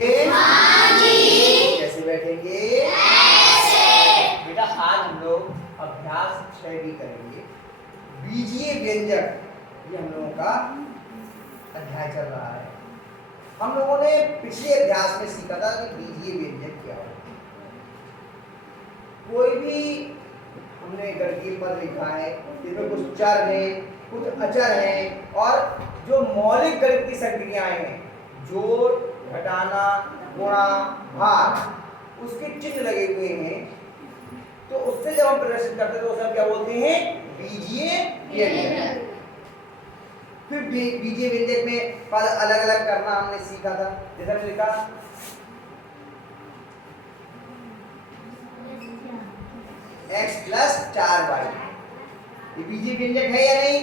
हाँ जी। कैसे बैठेंगे? ऐसे। बेटा आज हम लोग अभ्यास 6 भी करेंगे। बीजीय व्यंजक, ये हम लोगों का अध्याय चल रहा है। हम लोगों ने पिछले अभ्यास में सीखा था कि बीजीय व्यंजक क्या होता है। कोई भी हमने गणितीय पद लिखा है, इसमें कुछ चर है, कुछ अचर है, और जो मौलिक गणित की संक्रियाएं हैं, जोड़, घटाना, गुणा, भाग, उसके चिन्ह लगे हुए हैं, तो उससे जब हम प्रदर्शित करते हैं तो उसे हम क्या बोलते हैं? बीजीय व्यंजक। फिर बीजीय व्यंजक में पद अलग अलग करना हमने सीखा था। जैसे हमने लिखा x प्लस 4y, ये बीजीय व्यंजक है या नहीं?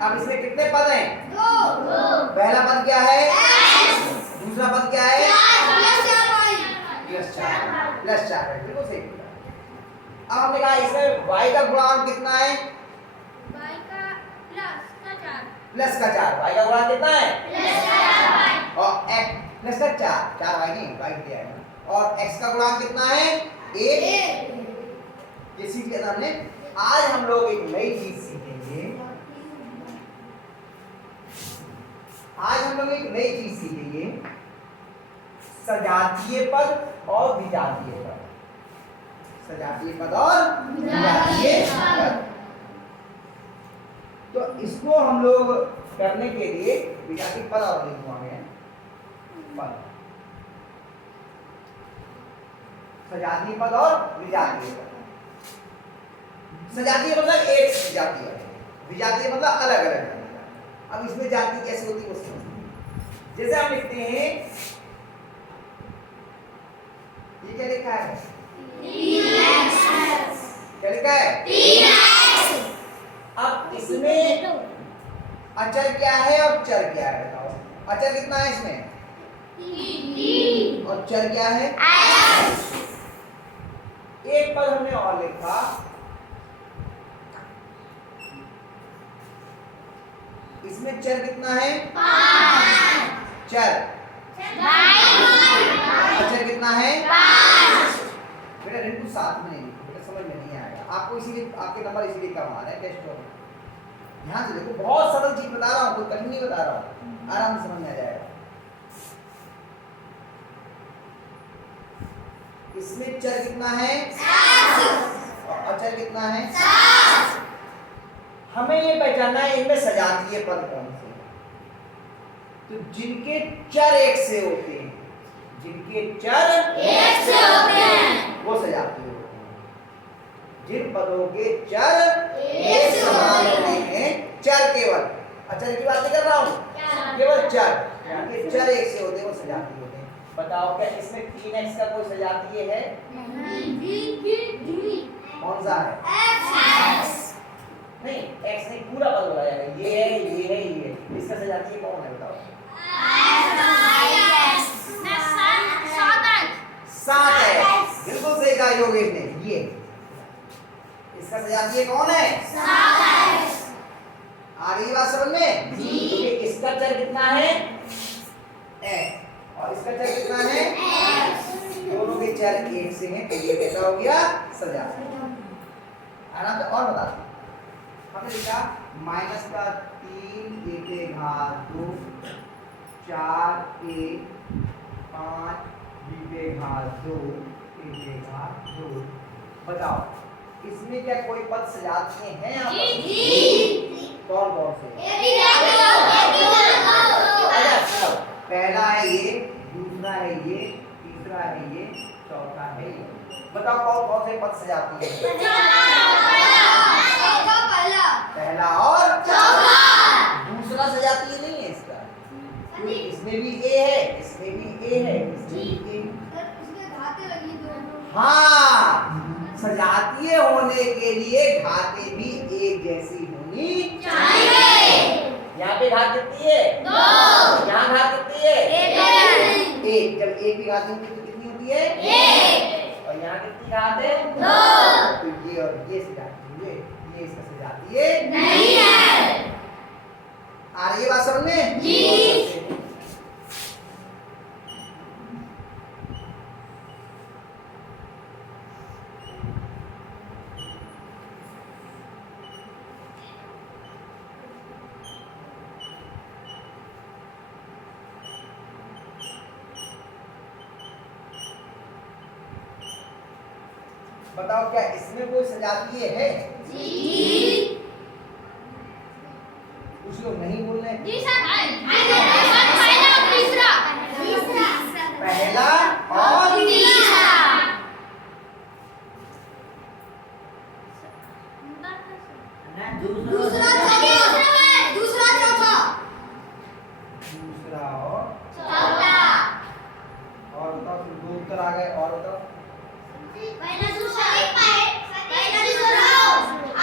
अब इसमें कितने पद हैं? दो। पहला पद क्या है? x। दूसरा पद क्या है? Plus 4y। प्लस 4 है, बिल्कुल सही बोला। अब हमने कहा इसमें y का गुणांक कितना है? y का प्लस का 4। y का गुणांक कितना है? प्लस का 4y। और x प्लस का 4 y नहीं, y दिया है। और x का गुणांक कितना है? 1। ये सीख लिया था हमने। आज हम लोग एक नई चीज सीखेंगे। आज हम लोग एक नई चीज सीखेंगे, सजातीय पद और विजातीय पद। सजातीय पद और विजातीय पद। तो इसको हम लोग करने के लिए विजातीय पद और लिखवाएंगे पद, सजातीय पद और विजातीय पद। सजातीय मतलब एक जातीय है, विजातीय मतलब अलग अलग है। अब इसमें जाति कैसे होती है वो समझते। जैसे हम लिखते हैं, ये क्या लिखा है? 3x। क्या लिखा है? 3x। अब इसमें अचर क्या है और चर क्या है? बताओ। अचर कितना है इसमें? 3 और चर क्या है? x। एक पद हमने और लिखा, इसमें चर कितना है? 5। चर। अचर कितना है? 5। बेटा रिंकू साथ में नहीं लिखो, बेटा समझ में नहीं आएगा आपको, इसीलिए आपके नंबर इसीलिए कम आ रहे हैं टेस्ट में। ध्यान से देखो, बहुत सरल चीज बता रहा हूँ, कोई कठिन नहीं बता रहा हूँ, आराम से समझ में आ जाएगा। इसमें चर कितना है? और अचर कितना है? हमें ये पहचानना है इनमें सजातीय पद कौन से हैं। तो जिनके चर एक से होते हैं, जिनके चर एक से होते हैं, वो सजातीय होते हैं। जिन पदों के चर एक से समान होते होते हैं, चर केवल, अचर की बात नहीं कर रहा हूँ, केवल चर, जिनके चर एक से होते हैं वो सजातीय होते हैं। बताओ क्या इसमें 3x का कोई सजातीय है? कौन सा है? नहीं, x नहीं, पूरा पद बोला जाएगा। ये है, ये है, ये है। इसका सजातीय कौन है बताओ? 7x। बिल्कुल सही कहा योगेश ने। ये इसका सजातीय कौन है? 7x। आ रही बात समझ में? जी। क्योंकि इसका चर कितना है? x, और इसका चर कितना है? दोनों के चर एक से हैं, तो ये कैसा हो गया? सजातीय। आराम से और बता, हमने लिखा माइनस का 3 a के घात 2, 4 a 5 b के घात 2 a के घात 2। बताओ इसमें क्या कोई पद सजातीय हैं यहाँ पर? कौन कौन से? अच्छा, पहला है ये, दूसरा है ये, तीसरा है ये, चौथा है ये। बताओ कौन कौन से पद सजातीय हैं? पहला और दूसरा सजातीय नहीं है इसका, क्योंकि इसमें भी ए है, इसमें भी ए है, इसमें भी ए। हाँ, सजातीय होने के लिए घातें भी एक जैसी होनी चाहिए। यहाँ पे घात कितनी है? 2। यहाँ घात कितनी है? 1। जब एक भी घात होती है तो कितनी होती है? 1। और यहाँ कितनी घात है? 2। तो ये और ये सजातीय, ये इसका सजातीय नहीं है। आ रही है बात समझ में? जी। बताओ क्या इसमें कोई सजातीय है? जी कुछ लोग नहीं बोल रहे। जी सर पहला और तीसरा पहला और तीसरा दूसरा दूसरा चौथा दूसरा और चौथा बताओ फिर दो उत्तर आ गए और बताओ। पहला दूसरा पहला दूसरा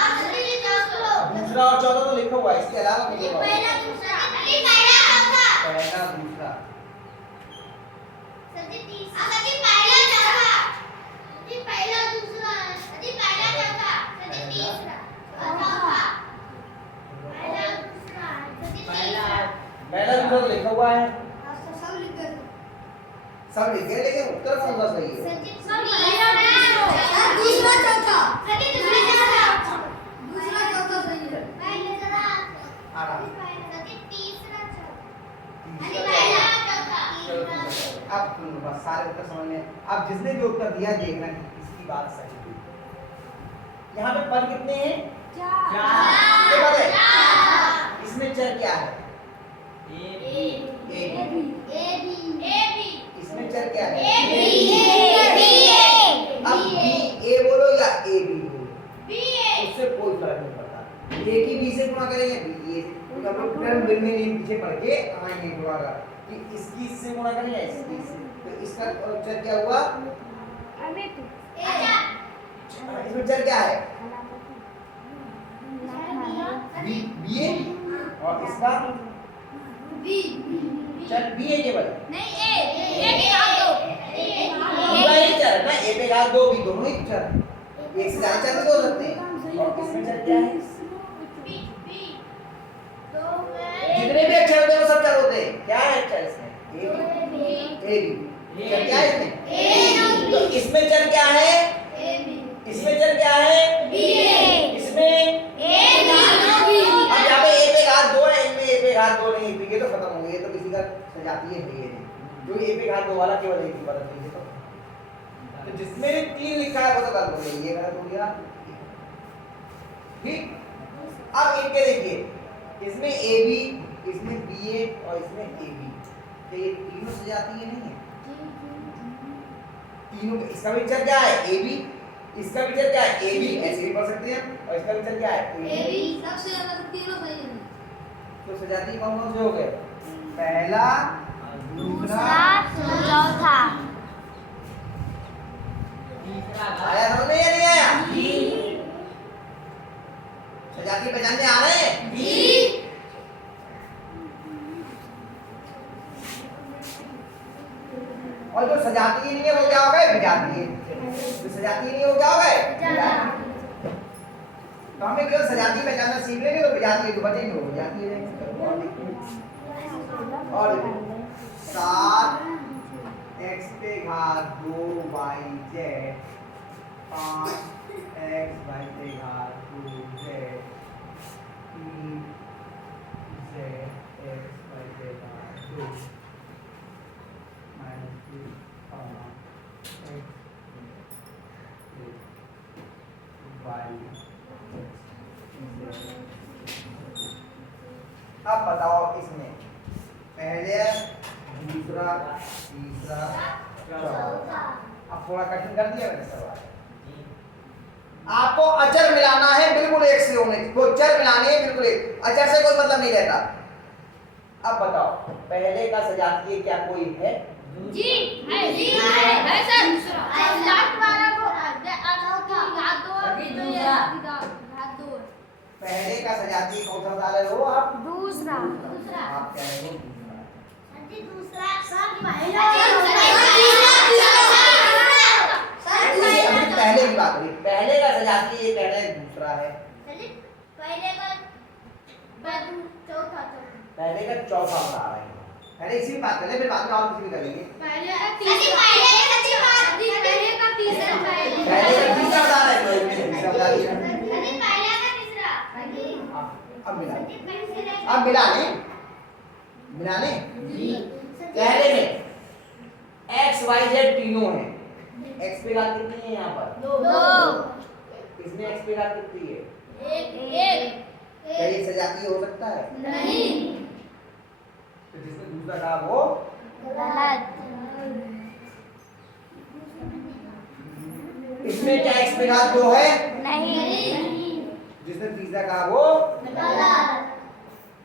आप सभी चौथा दूसरा और चौथा तो लिखा हुआ है, इसके अलावा कुछ और। पहला दूसरा पहला चौथा पहला दूसरा सजी तीसरा सजी पहला चौथा सजी पहला दूसरा सजी पहला चौथा सजी तीसरा चौथा पहला दूसरा सजी तीसरा पहला दूसरा तो लिखा हुआ है, सब लिख दो सब लिख गए, लेकिन उत्तर कौन सा सही है? सजी सर दूसरा चौथा सजी दूसरा चौथा दूसरा चौथा सही है पहले जरा आराम। सजी तीसरा चौथा सजी तीसरा पहला चौथा। चौथा तीसरा अब बस सारे उत्तर समझ में। अब जिसने भी उत्तर दिया देखना कि इसकी बात सही है। यहाँ पे पद कितने हैं? ये पद है। इसमें चर क्या है? A B. इसमें चर क्या है? अब बी ए बोलो या ए बी बोलो, उससे कोई फर्क नहीं पड़ता। ए की बी से गुणा करेंगे बी ए से, तो हम लोग टर्म बिल में नहीं पीछे पड़ के आएंगे गुणा का कि इसकी इससे गुणा करेंगे इसकी इससे, तो इसका चर क्या हुआ? इसमें चर क्या है? बी बी ए और इसका चर बी है केवल पूरा एक चर है ना, ए पे घात दो बी दोनों एक चर, एक से ज्यादा चर भी हो सकते हैं। और इसमें चर क्या है? जितने भी अक्षर होते हैं वो सब चर होते हैं। क्या है चर इसमें? A B. चर क्या है इसमें? तो इसमें चर क्या है? इसमें चर क्या है? इसमें अब यहाँ पे ए पे घात दो है, इनमें ए पे घात दो नहीं, ये तो खत्म हो गई, ये तो किसी का सजातीय है ये नहीं। जो ए पे घात दो वाला केवल एक ही बदल है तो जिसमें भी 3 लिखा है वो तो गलत हो गया, ये गलत हो गया। ठीक, अब इनके देखिए, इसमें ए बी, इसमें बी ए और इसमें ए बी, तो ये तीनों सजातीय नहीं है? तीनों इसका भी चर क्या है? ए बी, इसका भी चर क्या है? ए बी, ऐसे भी पढ़ सकते हैं, और इसका भी चर क्या है? A B. सबसे ज्यादा तीनों सही है तो सजातीय कौन कौन से हो गए? पहला, दूसरा, चौथा आया समझ में या नहीं आया? सजातीय पहचानने आ रहे हैं? और जो सजातीय नहीं है वो क्या हो गए? विजातीय। जो सजातीय नहीं है वो क्या हो गए? विजातीय। तो हमें केवल सजातीय पहचानना सीख लेंगे तो विजातीय जो बचेंगे वो विजातीय रहेंगे। और 7 x पे घात 2 y z 5 x y पे घात 2 z 3 z x y पे घात 2 minus 2 x अब बताओ इसमें पहले दूसरा तीसरा चौथा। अब थोड़ा कठिन कर दिया मैंने सवाल। आपको अचर मिलाना है बिल्कुल एक से होने, कोई चर मिलाने हैं बिल्कुल एक, अचर से कोई मतलब नहीं रहता। अब बताओ पहले का सजातीय क्या कोई है? जी है सर लास्ट वाला को घात दो पहले का सजातीय कौन सा बता रहे हो आप? दूसरा आप कह रहे हो दूसरा। अभी पहले की बात करिए, पहले का सजातीय ये कह रहे हैं दूसरा है, पहले का चौथा बता रहे हैं। पहले इसी में बात कर ले, फिर बाद में और किसी भी कर लेंगे। पहले का तीसरा बता रहे हैं, तो इसमें तीसरा बता दिया। अब मिला ले। पहले में x y z तीनों हैं, x पे घात कितनी है यहाँ पर? 2 इसमें x पे घात कितनी है? 1 क्या ये सजातीय हो सकता है? नहीं तो जिसमें दूसरा का वो गलत इसमें क्या x पे घात 2 है? नहीं जिसमें तीसरा का वो गलत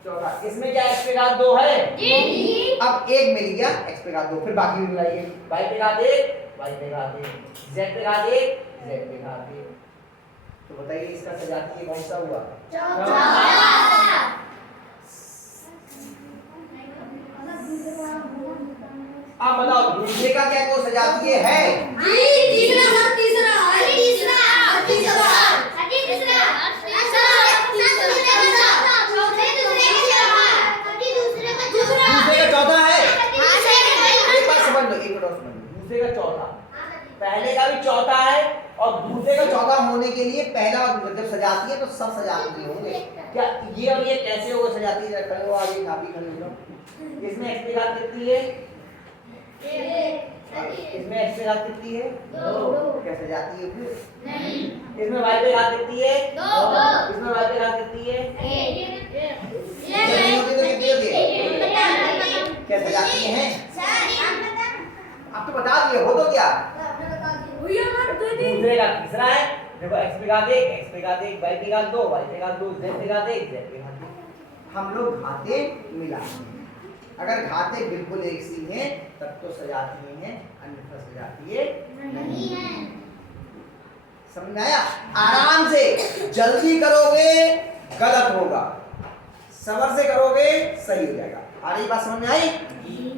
चौथा। इसमें क्या x पे घात 2 है? जी अब एक मिल गया x पे घात 2, फिर बाकी भी मिलाइए। y पे घात 1 y पे घात 1 z पे घात 1 z पे घात 1। तो बताइए इसका सजातीय कौन सा हुआ? चौथा अब बताओ दूसरे का क्या कोई सजातीय है? दूसरे का चौथा है। एक बात समझ लो, एक मिनट और समझ लो। दूसरे का चौथा, पहले का भी चौथा है और दूसरे का चौथा होने के लिए पहला और दूसरा जब सजाती है तो सब सजाती होंगे। क्या ये और ये कैसे होगा सजाती है? खड़े हो आगे, काफी खड़े हो जाओ। इसमें x पे घात कितनी है? इसमें x पे घात कितनी है? 2। क्या सजाती है फिर? नहीं इसमें y पे घात कितनी है? 2 इसमें y पे घात कितनी है? ये तो कितनी होती है? क्या सजाती हैं? आप तो बता दिए, हो तो क्या? दूसरे का तीसरा है, देखो x पे घात 1 x पे घात 1 y पे घात 2 y पे घात 2 z पे घात 1 z पे घात 1। हम लोग घाते मिलाते हैं। अगर घाते बिल्कुल एक सी हैं तब तो सजाती हैं, अन्यथा सजाती नहीं है। समझ में आया? आराम से जल्दी करोगे गलत होगा, सबर से करोगे सही हो जाएगा। आ रही बात समझ में आई?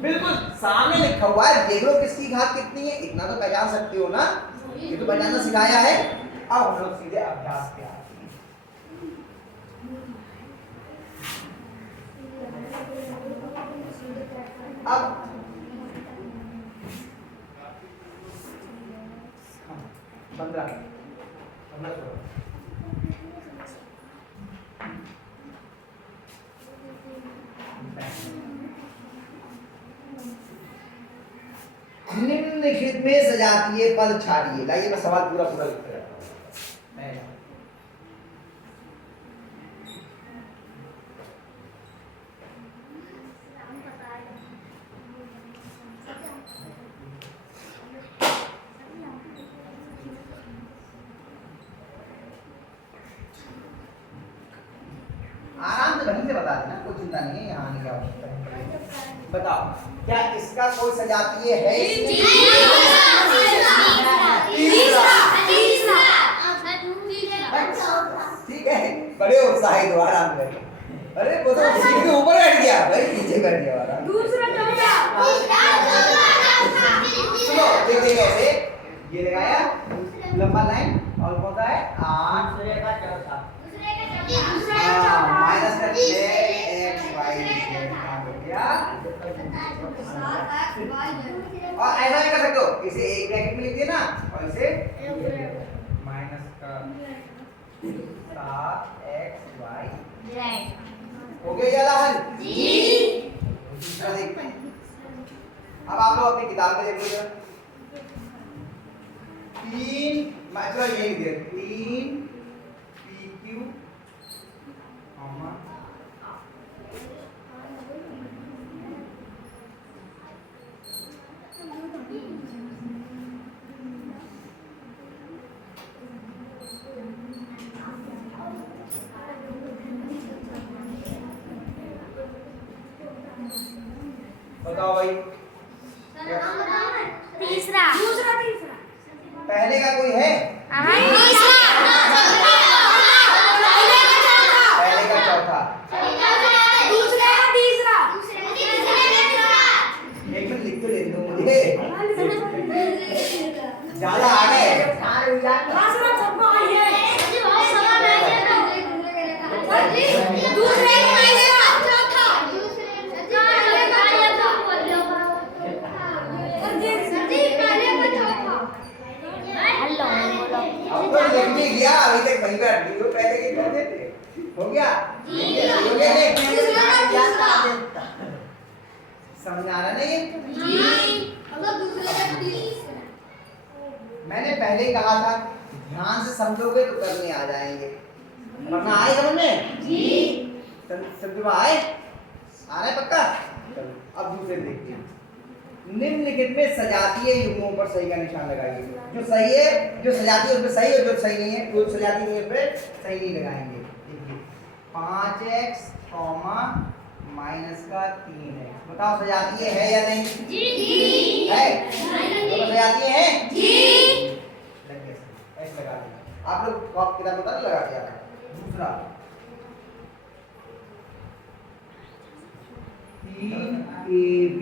बिल्कुल सामने लिखा हुआ है, देख लो किसकी घात कितनी है, इतना तो पहचान सकते हो ना, ये तो पहचानना सिखाया है। अब हम लोग सीधे अभ्यास पे आते हैं। अब 15 निम्नलिखित में सजातीय पद छाड़िए। लाइए मैं सवाल पूरा पूरा लिख रहा हूं। आराम से वहीं से बता देना, कोई चिंता नहीं है, यहाँ आने की आवश्यकता है। बताओ क्या इसका कोई सजातीय है? ठीक है, बड़े उत्साहित हो, आराम से। अरे वो तो सीट के ऊपर बैठ गया भाई, नीचे बैठ गया आराम। सुनो देखिए कैसे ये लगाया लंबा लाइन और कौन सा है 8 दूसरे का चौथा माइनस का 6x y हो गया। और ऐसा भी कर सकते हो, इसे एक ब्रैकेट में लिख दिया ना और इसे माइनस का 7xy हो गया ज्यादा हल जी। अब आप लोग अपनी किताब में देख लीजिए, 3 मतलब ये लिख दिया 3 pq बताओ भाई तीसरा पहले का कोई है? पहले का चौथा, एक मिनट लिख तो ले दो मुझे, ज्यादा आ गए। अब तो लिख भी गया, अभी तक वहीं पे अटकी हो, पहले के कहते थे। हो गया? हो गया नहीं? समझ आ रहा नहीं? मैंने पहले ही कहा था ध्यान से समझोगे तो करने आ जाएंगे। वरना आए समझ में? जी। समझ आए? आ रहा है पक्का? चलो अब दूसरे देखते हैं। निम्नलिखित में सजातीय युग्मों पर सही का निशान लगाइए। जो सही है, जो सजाती है उस पे सही, और जो सही नहीं है, जो सजाती नहीं है उस पे सही नहीं लगाएंगे। देखिए 5x -3x बताओ सजातीय है या नहीं? जी। है? तो सजातीय है? जी। ऐसे लगा दें। आप लोग कॉपी किताब बता लगा दिया। दूसरा 3ab,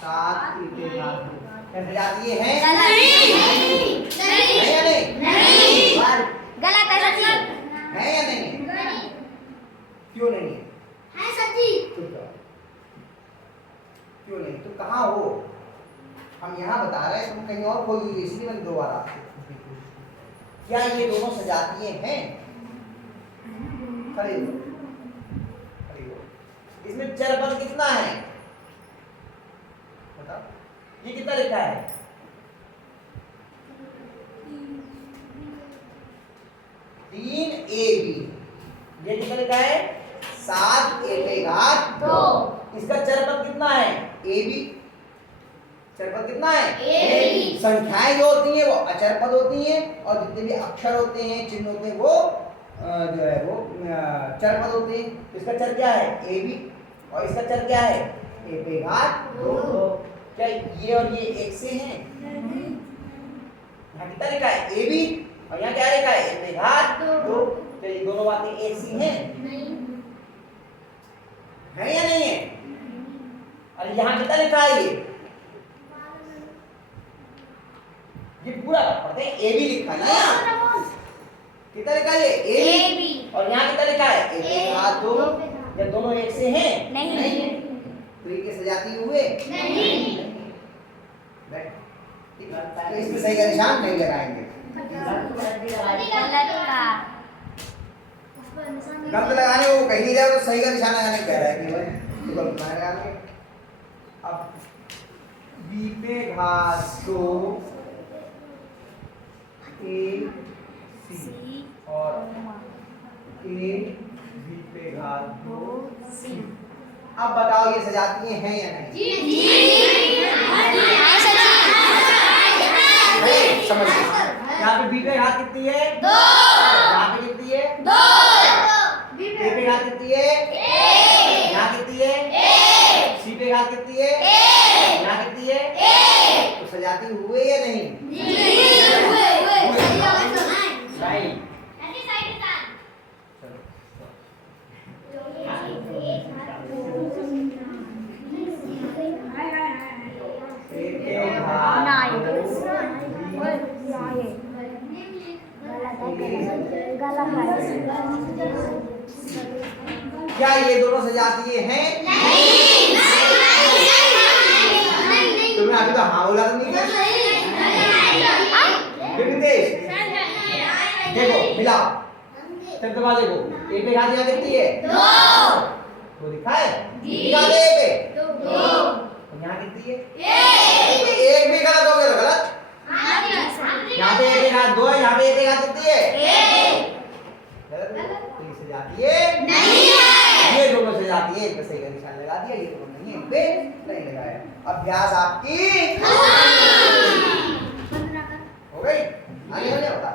7 क्या सजातीय है? नहीं। है या नहीं? नहीं। गलत है सच्ची। है या नहीं? नहीं। क्यों नहीं है? है सच्ची। क्यों नहीं? तो कहाँ हो? हम यहाँ बता रहे हैं, तुम कहीं और खोल लीजिए, इसलिए मैंने 2 बार आपसे क्या ये दोनों सजातीय हैं? खड़े हो। इसमें चरपद कितना है? बताओ ये कितना लिखा है? 3ab। ये कितना लिखा है? 7a²2। इसका चरपद कितना है? ab। चरपद कितना है? ab। संख्याएं जो होती हैं वो अचरपद होती हैं, और जितने भी अक्षर होते हैं, चिन्ह होते हैं, वो जो है वो चरपद होते हैं। इसका चर क्या है? ab, और इसका चर क्या है? a²2। क्या ये और ये एक से हैं? यहाँ कितना लिखा है? ab, और यहाँ क्या लिखा है? a²2। क्या ये दोनों बातें एक सी हैं? है या नहीं है? अरे यहाँ कितना लिखा है? ये पूरा पढ़ते हैं, ए बी लिखा है ना यहाँ? कितना लिखा है? A B. और यहाँ कितना लिखा है? a²2। क्या दोनों एक से हैं? नहीं। तो ये सजाती हुए? नहीं। तो इसमें सही का निशान नहीं लगाएंगे। गलत लगाने वो कहीं नहीं जाए, तो सही का निशान लगाने कह रहा है कि भाई तो गलत लगाने। अब b²2 a और b²2 अब बताओ ये सजातीय हैं या नहीं? समझ यहाँ पे b² कितनी है? 2। यहाँ पे कितनी है? 2। a² कितनी है? 1। यहाँ कितनी है? 1। c² कितनी है? 1। यहाँ कितनी है? 1। तो सजाती हुए या नहीं? नहीं। क्या ये दोनों सजातीय हैं? नहीं। तुमने अभी तो हाँ बोला तो नहीं? देखो मिलाओ, चल दबा देखो, a² यहाँ कितनी है? 2 दिखा है? दिखा दे a पे। 2 यहाँ कितनी है? 1। एक भी गलत हो गया तो गलत। यहाँ पे a² 2 है, यहाँ पे a² कितनी है? 1। गलत। तो ये सजाती है? नहीं है। ये दोनों सजाती है, इस पे सही का निशान लगा दिया, ये दोनों नहीं है, इस पे नहीं लगाया। अभ्यास आपकी हो गई। आगे बढ़े बता।